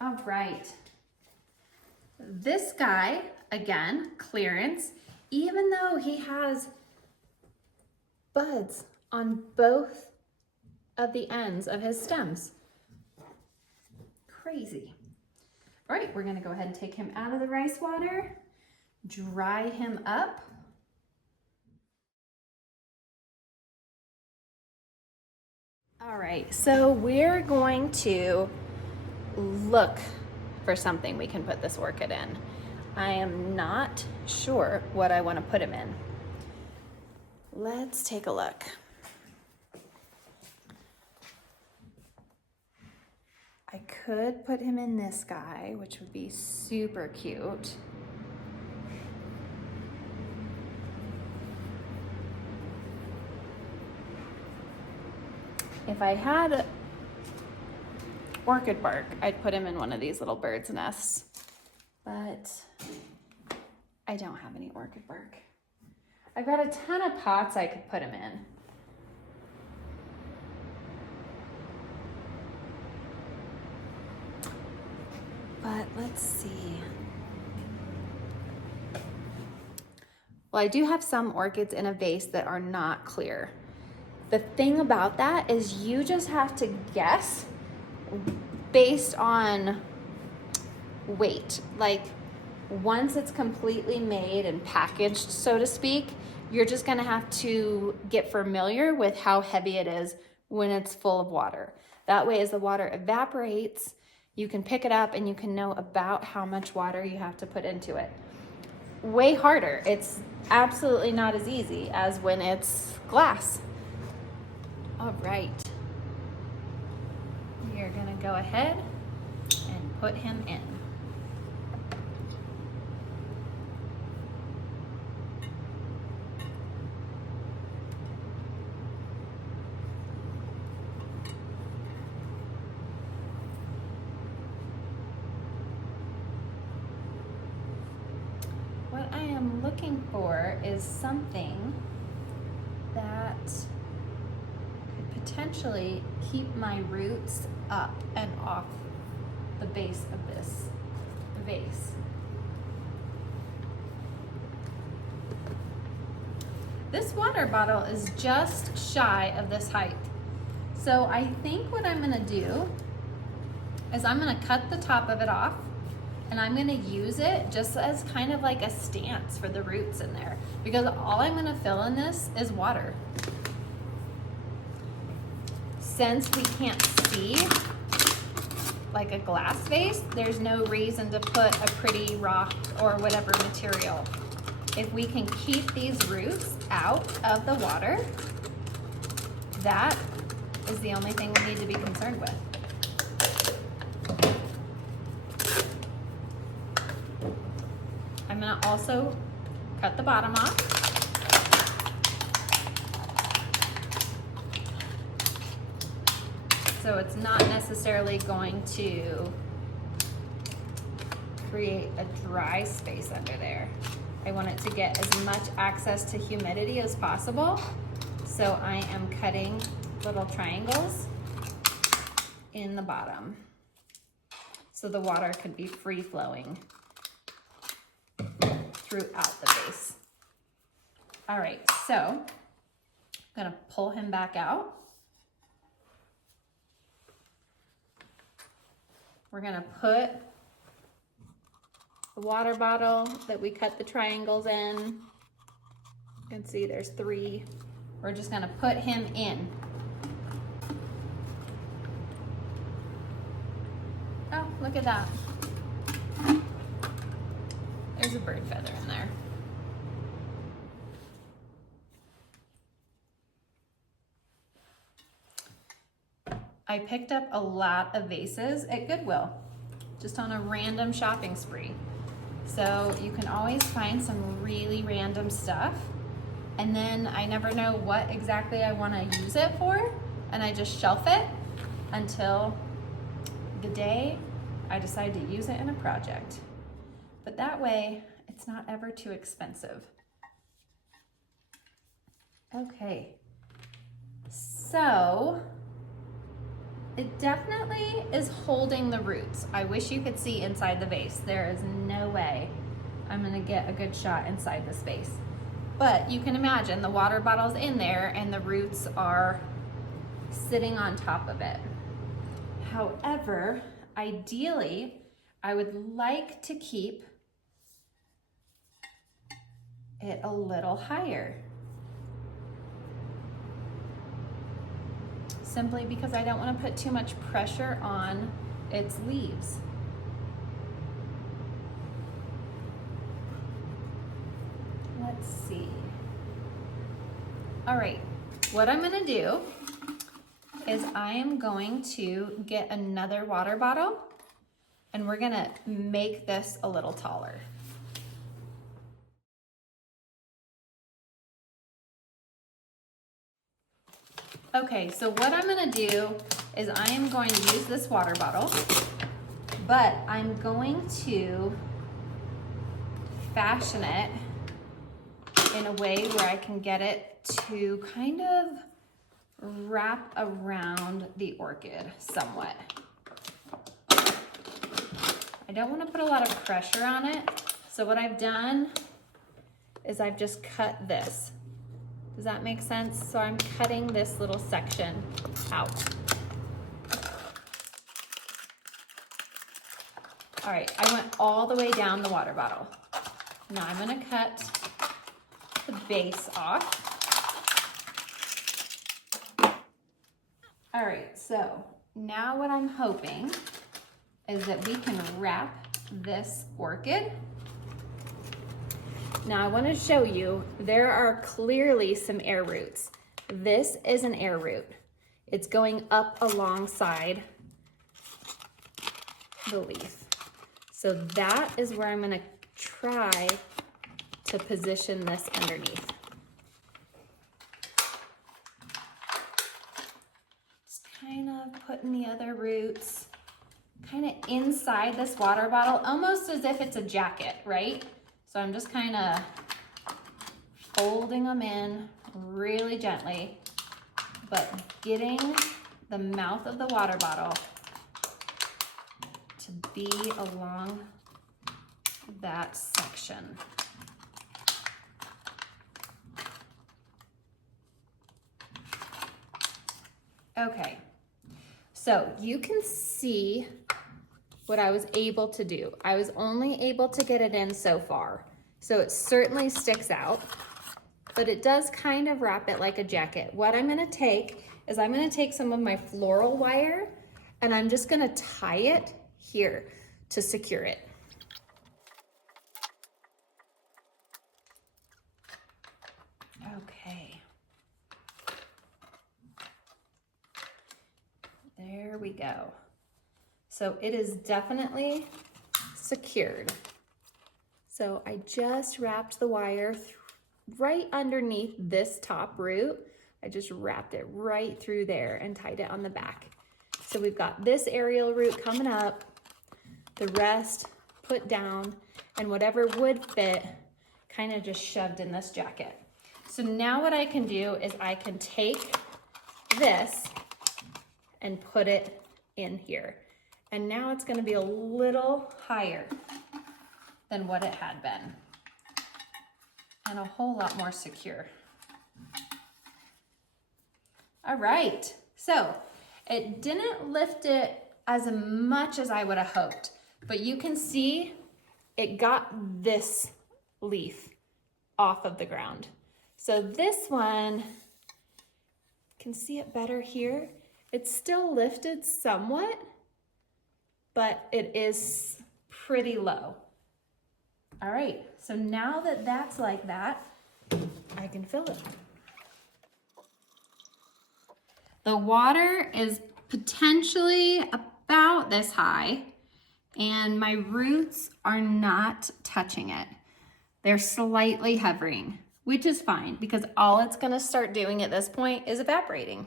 All right. This guy, again, clearance, even though he has buds on both of the ends of his stems. Crazy. All right, we're gonna go ahead and take him out of the rice water, dry him up. All right, so we're going to look for something we can put this orchid in. I am not sure what I want to put him in. Let's take a look. I could put him in this guy, which would be super cute. If I had orchid bark, I'd put him in one of these little bird's nests, but I don't have any orchid bark. I've got a ton of pots I could put him in. But let's see. Well, I do have some orchids in a vase that are not clear. The thing about that is you just have to guess based on weight. Like once it's completely made and packaged, so to speak, you're just gonna have to get familiar with how heavy it is when it's full of water. That way, as the water evaporates, you can pick it up and you can know about how much water you have to put into it. Way harder. It's absolutely not as easy as when it's glass. All right. We are gonna go ahead and put him in. What I am looking for is something that could potentially keep my roots up and off the base of this vase. This water bottle is just shy of this height. So I think what I'm gonna do is I'm gonna cut the top of it off and I'm gonna use it just as kind of like a stance for the roots in there, because all I'm gonna fill in this is water. Since we can't see like a glass vase, there's no reason to put a pretty rock or whatever material. If we can keep these roots out of the water, that is the only thing we need to be concerned with. I'm gonna also cut the bottom off. So it's not necessarily going to create a dry space under there. I want it to get as much access to humidity as possible. So I am cutting little triangles in the bottom so the water could be free flowing throughout the vase. All right, so I'm gonna pull him back out. We're gonna put the water bottle that we cut the triangles in. You can see there's 3. We're just gonna put him in. Oh, look at that. There's a bird feather in there. I picked up a lot of vases at Goodwill, just on a random shopping spree. So you can always find some really random stuff. And then I never know what exactly I want to use it for. And I just shelf it until the day I decide to use it in a project. But that way, it's not ever too expensive. Okay, so It definitely is holding the roots. I wish you could see inside the vase. There is no way I'm gonna get a good shot inside this vase. But you can imagine the water bottle's in there and the roots are sitting on top of it. However, ideally, I would like to keep it a little higher. Simply because I don't want to put too much pressure on its leaves. Let's see. All right, what I'm gonna do is I am going to get another water bottle and we're gonna make this a little taller. Okay, so what I'm gonna do is I am going to use this water bottle, but I'm going to fashion it in a way where I can get it to kind of wrap around the orchid somewhat. I don't want to put a lot of pressure on it, so what I've done is I've just cut this. Does that make sense? So I'm cutting this little section out. All right, I went all the way down the water bottle. Now I'm gonna cut the base off. All right, so now what I'm hoping is that we can wrap this orchid. Now I want to show you, there are clearly some air roots. This is an air root. It's going up alongside the leaf. So that is where I'm going to try to position this underneath. Just kind of putting the other roots kind of inside this water bottle, almost as if it's a jacket, right? So I'm just kind of folding them in really gently, but getting the mouth of the water bottle to be along that section. Okay, so you can see what I was able to do. I was only able to get it in so far. So it certainly sticks out, but it does kind of wrap it like a jacket. What I'm gonna take is I'm gonna take some of my floral wire and I'm just gonna tie it here to secure it. Okay. There we go. So it is definitely secured. So I just wrapped the wire right underneath this top root. I just wrapped it right through there and tied it on the back. So we've got this aerial root coming up, the rest put down, and whatever would fit kind of just shoved in this jacket. So now what I can do is I can take this and put it in here. And now it's gonna be a little higher than what it had been and a whole lot more secure. All right, so it didn't lift it as much as I would have hoped, but you can see it got this leaf off of the ground. So this one, can see it better here. It's still lifted somewhat, but it is pretty low. All right, so now that that's like that, I can fill it. The water is potentially about this high, and my roots are not touching it. They're slightly hovering, which is fine because all it's gonna start doing at this point is evaporating.